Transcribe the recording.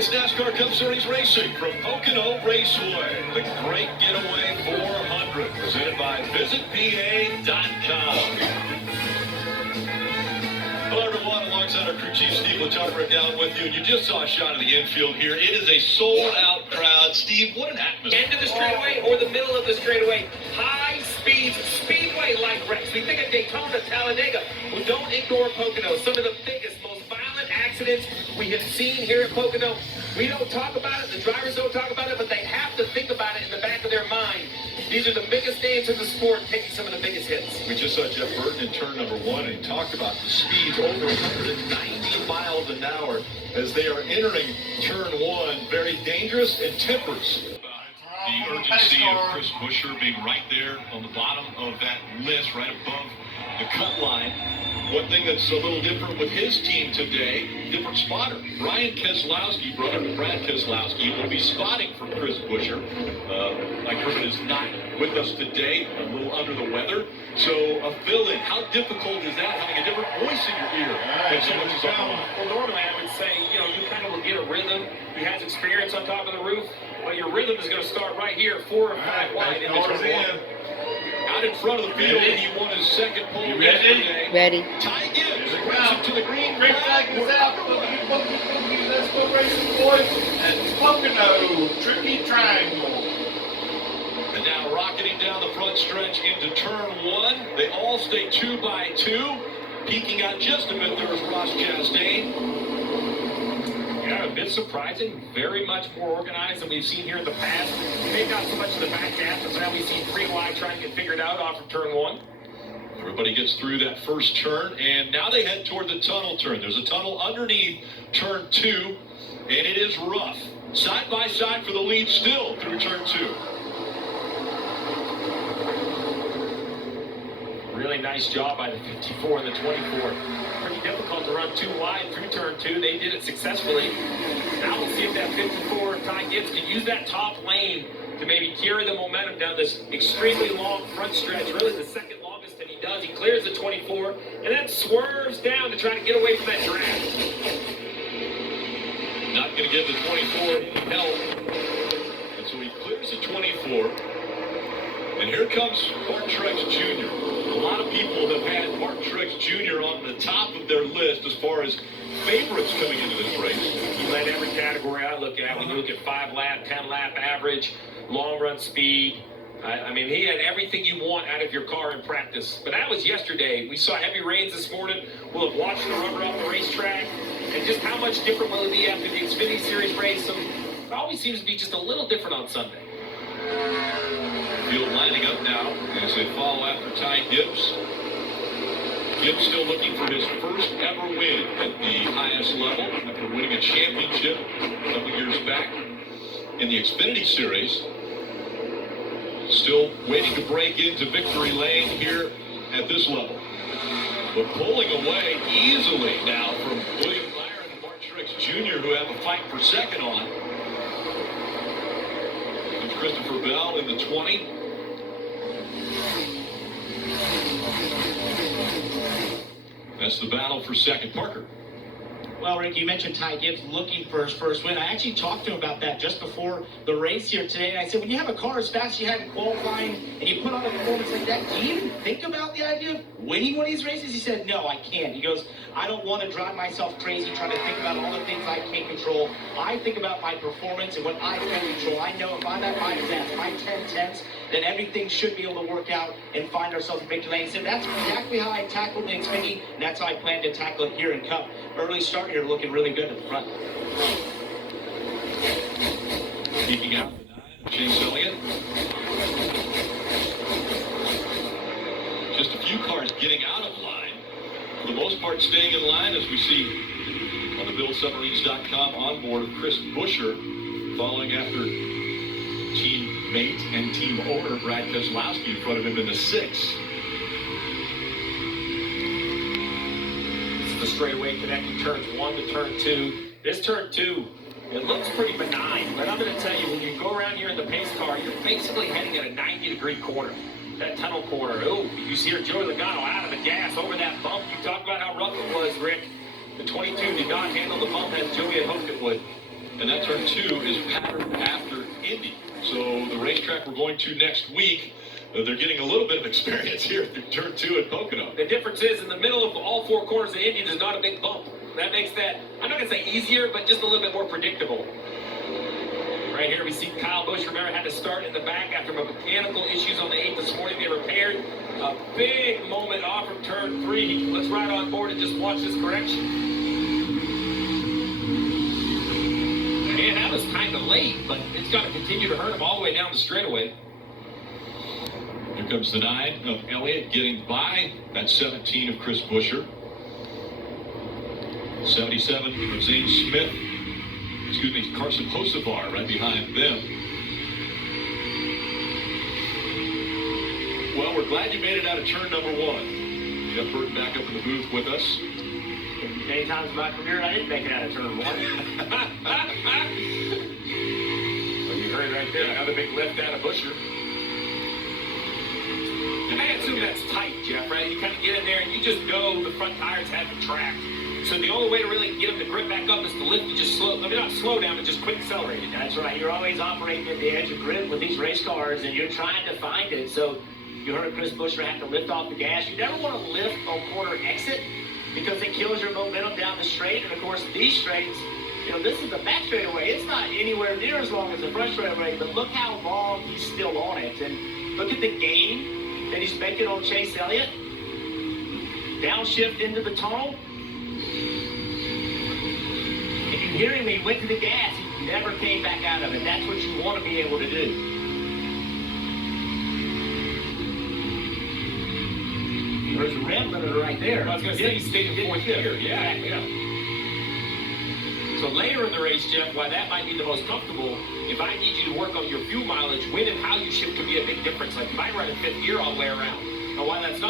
It's NASCAR Cup Series Racing from Pocono Raceway. The Great Getaway 400, presented by VisitPA.com. Hello, everyone. Alongside our crew chief, Steve Latarbrick, down with you. And you just saw a shot of the infield here. It is a sold-out crowd. Steve, what an atmosphere. End of the straightaway or the middle of the straightaway. High-speed speedway-like wrecks. We think of Daytona, Talladega. We don't ignore Pocono. Some of the biggest, most violent accidents we have seen here at Pocono. We don't talk about it. The drivers don't talk about it, but they have to think about it in the back of their mind. These are the biggest names in the sport taking some of the biggest hits. We just saw Jeff Burton in turn number 1, and he talked about the speeds over 190 miles an hour as they are entering turn 1. Very dangerous and tempers. The urgency of Chris Buescher being right there on the bottom of that list, right above the cut line. One thing that's a little different with his team today, different spotter. Brian Keselowski, brother Brad Keselowski, will be spotting for Chris Buescher. Mike Herman is not with us today, a little under the weather. So a fill-in, how difficult is that, having a different voice in your ear when someone is on the line? Well, normally I would say, you kind of will get a rhythm. He has experience on top of the roof. Well, your rhythm is going to start right here, 4 or 5 wide into turn 1. Out in front of the field, and he won his second pole yesterday. Ready. Ty Gibbs brings him to the green. Great flag is out. Let's go racing, boys. And Pocono, tricky triangle. And now rocketing down the front stretch into turn 1. They all stay 2 by 2. Peeking out just a bit, there was Ross Chastain. Yeah, a bit surprising. Very much more organized than we've seen here in the past. Maybe not so much in the back half, but now we see 3 wide trying to get figured out off of turn 1. Everybody gets through that first turn, and now they head toward the tunnel turn. There's a tunnel underneath turn 2, and it is rough. Side by side for the lead still through turn 2. Really nice job by the 54 and the 24. Pretty difficult to run 2 wide through turn 2. They did it successfully. Now we'll see if that 54, Ty Gibbs, can use that top lane to maybe carry the momentum down this extremely long front stretch. Really the second longest that he does. He clears the 24 and then swerves down to try to get away from that drag. Not going to give the 24 help. And so he clears the 24. And here comes Mark Truex Jr. A lot of people have had Mark Truex Jr. on the top of their list as far as favorites coming into this race. He led every category I look at. When you look at 5-lap, 10-lap average, long run speed. I mean, he had everything you want out of your car in practice. But that was yesterday. We saw heavy rains this morning. We'll have watched the rubber off the racetrack. And just how much different will it be after the Xfinity Series race? So it always seems to be just a little different on Sunday. Field lining up now as they follow after Ty Gibbs. Gibbs still looking for his first ever win at the highest level after winning a championship a couple years back in the Xfinity Series. Still waiting to break into victory lane here at this level. But pulling away easily now from William Byron and Mark Truex Jr., who have a fight for second on. There's Christopher Bell in the 20. That's the battle for second. Parker. Well, Rick, you mentioned Ty Gibbs looking for his first win. I actually talked to him about that just before the race here today. And I said, when you have a car as fast as you had in qualifying and you put on a performance like that, do you even think about the idea of winning one of these races? He said, no, I can't. He goes, I don't want to drive myself crazy trying to think about all the things I can't control. I think about my performance and what I can control. I know if I'm at my best, my 10 tenths, then everything should be able to work out and find ourselves in victory lane. So that's exactly how I tackled the Xfinity, and that's how I plan to tackle it here in Cup. Early start here looking really good at the front. Peeking out the 9, Chase Elliott. Just a few cars getting out of line. For the most part, staying in line, as we see on the BuildSubmarines.com onboard of Chris Buescher, following after teammate and team owner Brad Keselowski in front of him in the 6. This is the straightaway connecting turns 1 to turn 2. This turn 2, it looks pretty benign, but I'm going to tell you, when you go around here in the pace car, you're basically heading at a 90-degree corner. That tunnel corner. Oh, you see here Joey Logano out of the gas over that bump. You talked about how rough it was, Rick. The 22 did not handle the bump as Joey had hoped it would. And that turn 2 is patterned after Indy. So the racetrack we're going to next week, they're getting a little bit of experience here through turn 2 at Pocono. The difference is, in the middle of all 4 corners of Indy, there's not a big bump. That makes that, I'm not going to say easier, but just a little bit more predictable. Right here we see Kyle Busch, remember, had to start in the back after mechanical issues on the 8 this morning. They repaired. A big moment off from turn 3. Let's ride on board and just watch this correction. And that was kind of late, but it's going to continue to hurt him all the way down the straightaway. Here comes the 9 of Elliott getting by that 17 of Chris Buescher. 77 of Zane Smith. Excuse me, Carson Hocevar right behind them. Well, we're glad you made it out of turn number 1. Jeff Burton back up in the booth with us. Many times in my career, I didn't make it out of turn 1. Well, you heard right there, another big lift out of Buescher. I assume that's tight, Jeff, right? You kind of get in there and you just know the front tires have the track. So the only way to really get them to grip back up is to lift and just slow, I mean, not slow down, but just quick accelerate it. That's right. You're always operating at the edge of grip with these race cars, and you're trying to find it. So you heard Chris Buescher have to lift off the gas. You never want to lift on corner exit because it kills your momentum down the straight. And, of course, these straights, you know, this is the back straightaway. It's not anywhere near as long as the front straightaway, but look how long he's still on it. And look at the gain that he's making on Chase Elliott. Downshift into the tunnel. If you hear him, he went to the gas. He never came back out of it. That's what you want to be able to do. There's a rev limiter right there. I was going to say, he's staying in 4th gear. Yeah. So later in the race, Jeff, why that might be the most comfortable, if I need you to work on your fuel mileage, when and how you shift can be a big difference. Like you might run in 5th gear all the way around. And why that's not